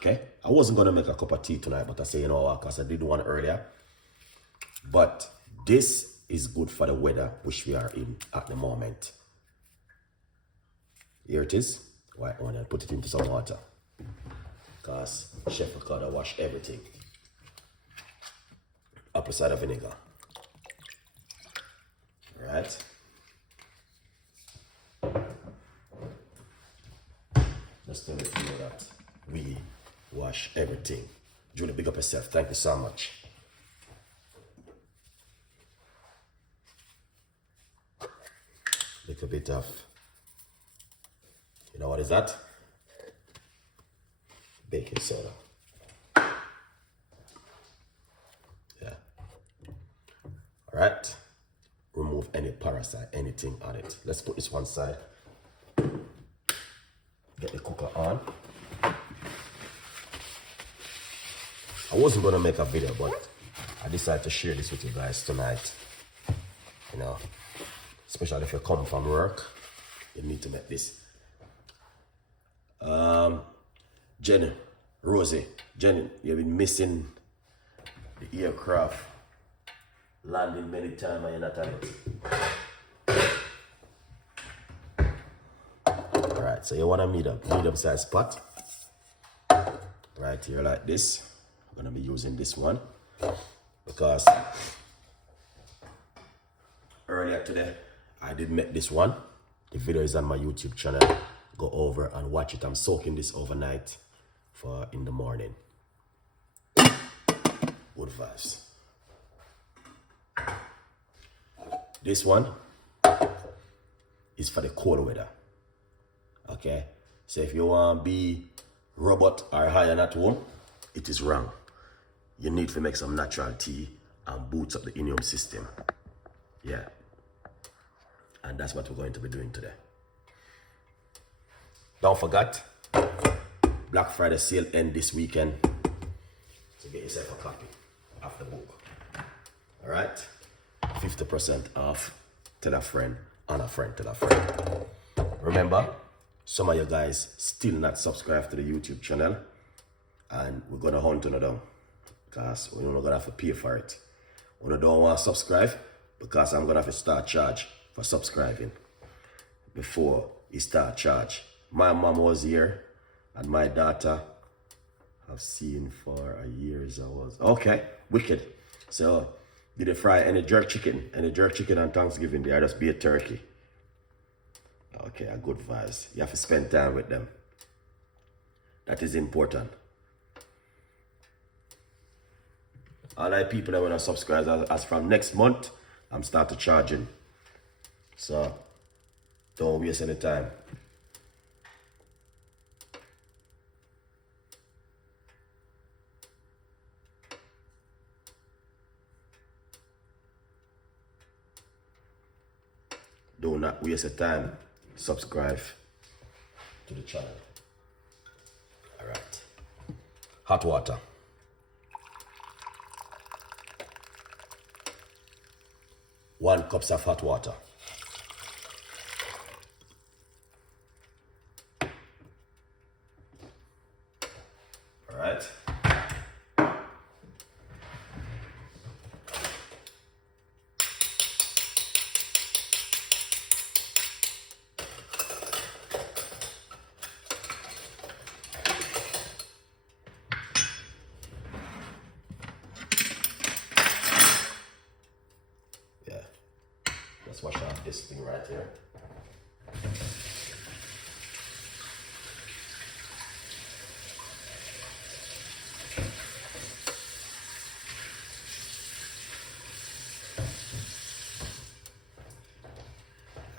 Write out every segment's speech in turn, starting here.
Okay, I wasn't gonna make a cup of tea tonight, but I say, you know what, because I did one earlier. But this is good for the weather which we are in at the moment. Here it is. White onion, put it into some water. Because Chef Ricardo wash everything. Apple cider vinegar. Alright. Just to let you know that we wash everything. Julie, big up yourself. Thank you so much. Little bit of, you know what is that? Baking soda. Yeah. All right. Remove any parasite, anything on it. Let's put this one side. Get the cooker on. I wasn't gonna make a video, but I decided to share this with you guys tonight. You know, especially if you come from work, you need to make this. Jenny, Rosie, Jenny, you've been missing the aircraft landing many times and you're not on it. Alright, so you want a medium size pot. Right here like this. I'm gonna be using this one because earlier today I did make this one. The video is on my YouTube channel. Go over and watch it. I'm soaking this overnight for in the morning. Good vibes. This one is for the cold weather. Okay? So if you want to be robot or iron at home, it is wrong. You need to make some natural tea and boost up the immune system. Yeah. And that's what we're going to be doing today. Don't forget, Black Friday sale end this weekend. So get yourself a copy of the book. All right? 50% off. Tell a friend, and a friend tell a friend. Remember, some of you guys still not subscribed to the YouTube channel. And we're going to hunt on it down. Because we're not going to have to pay for it. We don't want to subscribe because I'm going to have to start charge for subscribing before you start charge. My mom was here and my daughter I've seen for a year as I was. Okay, wicked. So did they fry any jerk chicken? Any jerk chicken on Thanksgiving? They just be a turkey. Okay, a good vibes. You have to spend time with them. That is important. All the people that want to subscribe as from next month, I'm starting charging. So don't waste any time. Do not waste your time. Subscribe to the channel. All right. Hot water. One cup of hot water. All right. Let's wash off this thing right here.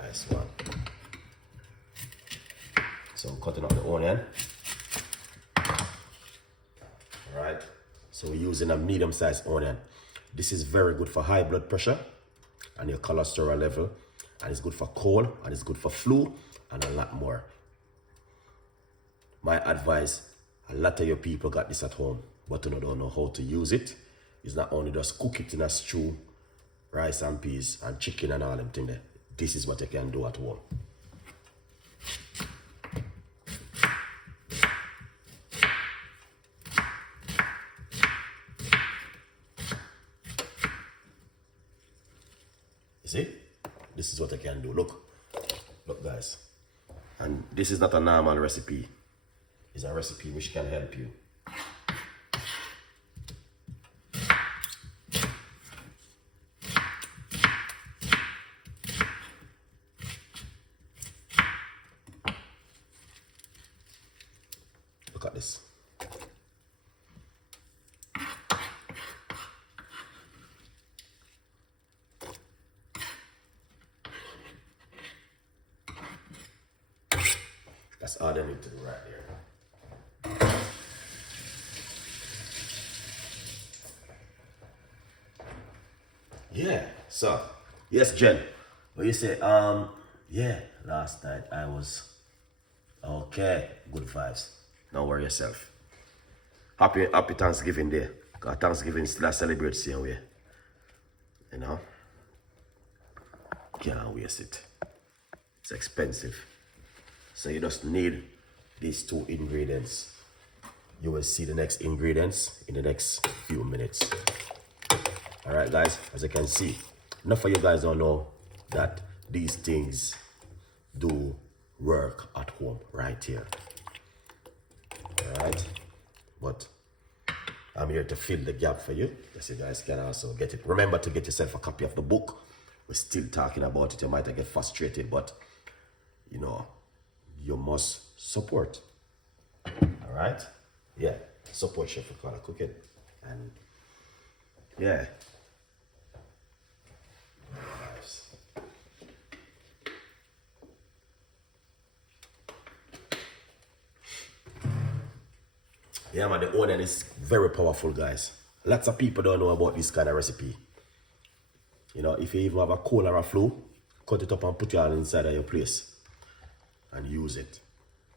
Nice one. So I'm cutting up the onion. Alright. So we're using a medium-sized onion. This is very good for high blood pressure and your cholesterol level, and it's good for cold, and it's good for flu, and a lot more. My advice, a lot of your people got this at home, but you don't know how to use it. It's not only just cook it in a stew, rice and peas, and chicken and all them things there. This is what you can do at home. this is what I can do. Look, guys. And this is not a normal recipe. It's a recipe which can help you. Look at this. That's all they need to do right there. Yeah, so, yes, Jen. What you say? Yeah, last night I was okay. Good vibes. Don't worry yourself. Happy Thanksgiving Day. Because Thanksgiving still celebrate the same way. You know? Can't waste it. It's expensive. So you just need these 2 ingredients. You will see the next ingredients in the next few minutes. All right, guys, as you can see, enough of you guys don't know that these things do work at home right here. All right, but I'm here to fill the gap for you, so you guys can also get it. Remember to get yourself a copy of the book. We're still talking about it. You might get frustrated, but you know, you must support. All right, yeah, support Chef Ricardo Cooking, and yeah. Yeah, man, the onion is very powerful, guys. Lots of people don't know about this kind of recipe. You know, if you even have a cold or a flu, cut it up and put it all inside of your place and use it.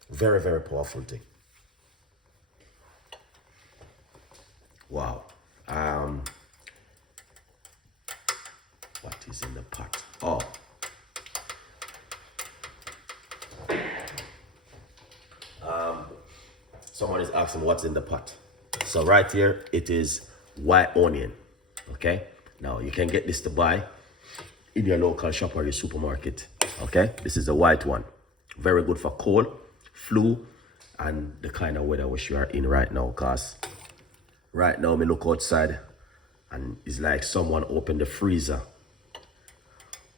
Very, very powerful thing. Wow. What is in the pot? Oh. Someone is asking what's in the pot. So right here, it is white onion, okay? Now, you can get this to buy in your local shop or your supermarket, okay? This is the white one. Very good for cold, flu, and the kind of weather which you are in right now, because right now, me look outside, and it's like someone opened the freezer.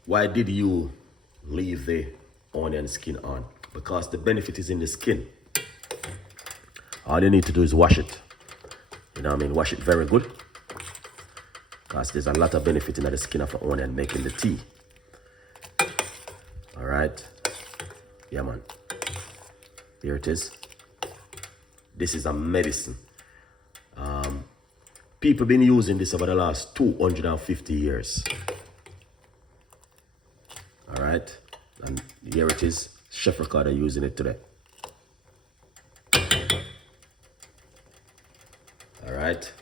Why did you leave the onion skin on? Because the benefit is in the skin. All you need to do is wash it. You know what I mean? Wash it very good. Because there's a lot of benefit in the skin of an onion making the tea. All right. Yeah, man. Here it is. This is a medicine. People been using this over the last 250 years. All right. And here it is. Chef Ricardo using it today. All right.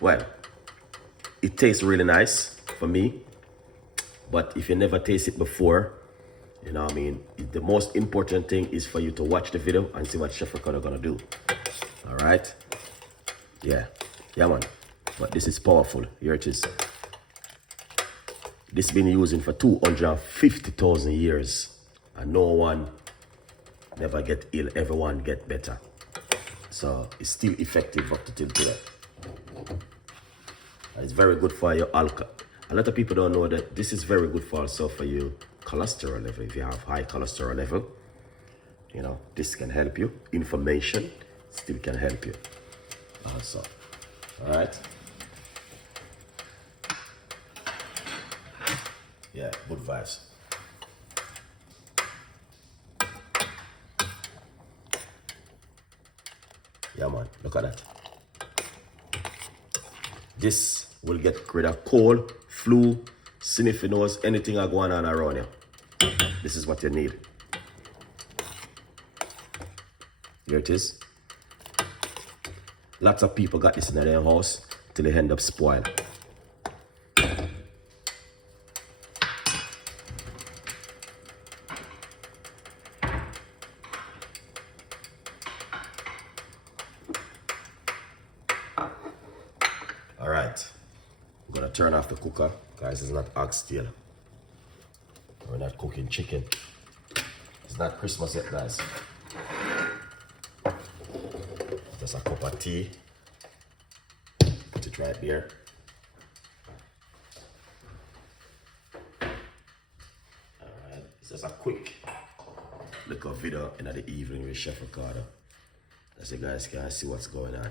Well, it tastes really nice for me, but if you never taste it before, you know what I mean, the most important thing is for you to watch the video and see what Chef Ricardo gonna do. All right. Yeah, man, but this is powerful. Here it is. This been using for 250,000 years, and no one never get ill, everyone get better. So it's still effective up to till today. It's very good for your alcohol. A lot of people don't know that this is very good for also for your cholesterol level. If you have high cholesterol level, you know, this can help you. Inflammation still can help you also. All right. Yeah, good vibes. Yeah, man, look at that. This will get rid of cold, flu, sniffy nose, anything are going on around you. This is what you need. Here it is. Lots of people got this in their house till they end up spoiled. All right, I'm gonna turn off the cooker. Guys, it's not oxtail. We're not cooking chicken. It's not Christmas yet, guys. Just a cup of tea. Put it right there. Alright, it's just a quick little video in the evening with Chef Ricardo. As you guys can see what's going on.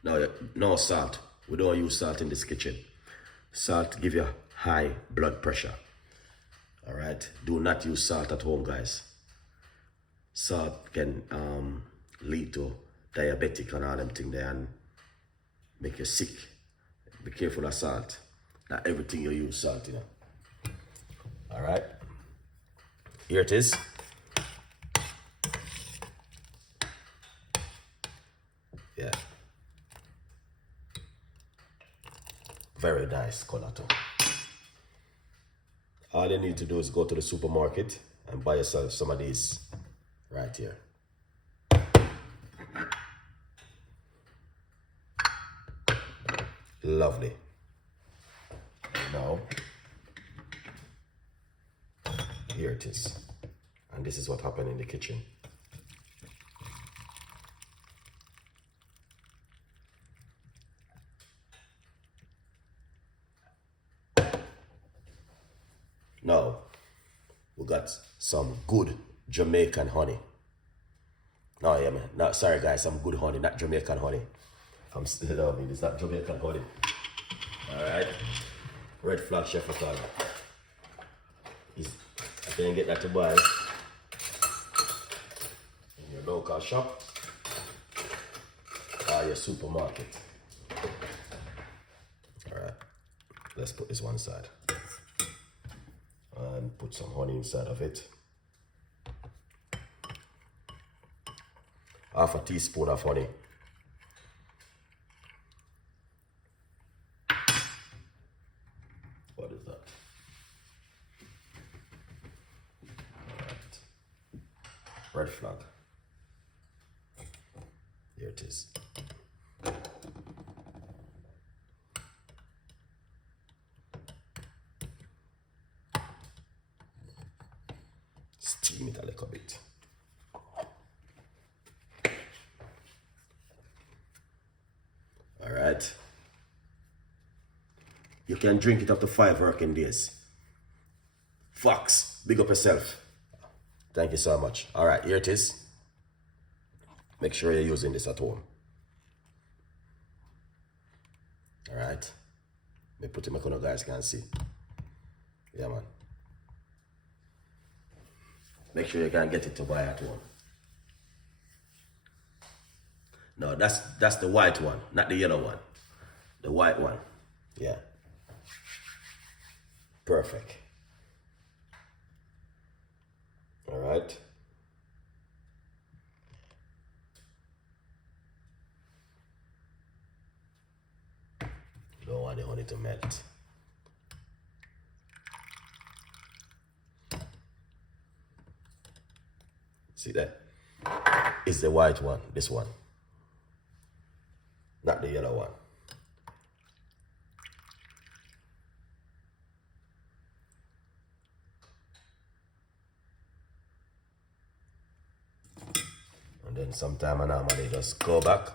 Now, no salt. We don't use salt in this kitchen. Salt give you high blood pressure. Alright, do not use salt at home, guys. Salt can lead to diabetic and all them things there and make you sick. Be careful of salt. Not everything you use salt, you know. Alright, here it is. Yeah. Very nice color too. All you need to do is go to the supermarket and buy yourself some of these right here. Lovely. Now, here it is. And this is what happened in the kitchen. Now, we got some good Jamaican honey. No, yeah, man. No, sorry, guys, some good honey, not Jamaican honey. I'm still, I mean, it's not Jamaican honey. All right. Red flag Chef Ricardo. I can get that to buy in your local shop or your supermarket. All right. Let's put this one side. And put some honey inside of it. Half a teaspoon of honey. What is that? Alright. Red flag. Here it is. Steam it a little bit. All right. You can drink it up to 5 working days. Fox, big up yourself. Thank you so much. All right, here it is. Make sure you're using this at home. All right. Let me put it in my guys can see. Yeah, man. Make sure you can get it to buy at home. No, that's the white one, not the yellow one. The white one. Yeah. Perfect. All right. Don't want the honey to melt. See that? It's the white one, this one. Not the yellow one. And then sometime I normally just go back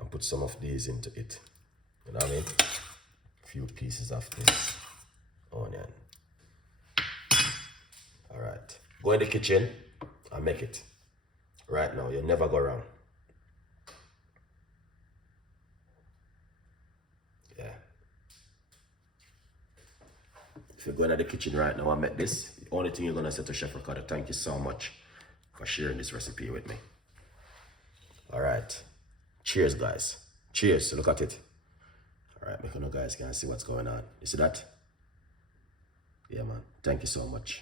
and put some of these into it. You know what I mean? A few pieces of this onion. All right. Go in the kitchen and make it. Right now, you'll never go wrong. Yeah. If you're going to the kitchen right now and make this, the only thing you're going to say to Chef Ricardo, thank you so much for sharing this recipe with me. All right. Cheers, guys. Cheers. Look at it. All right, make sure you guys can see what's going on. You see that? Yeah, man. Thank you so much.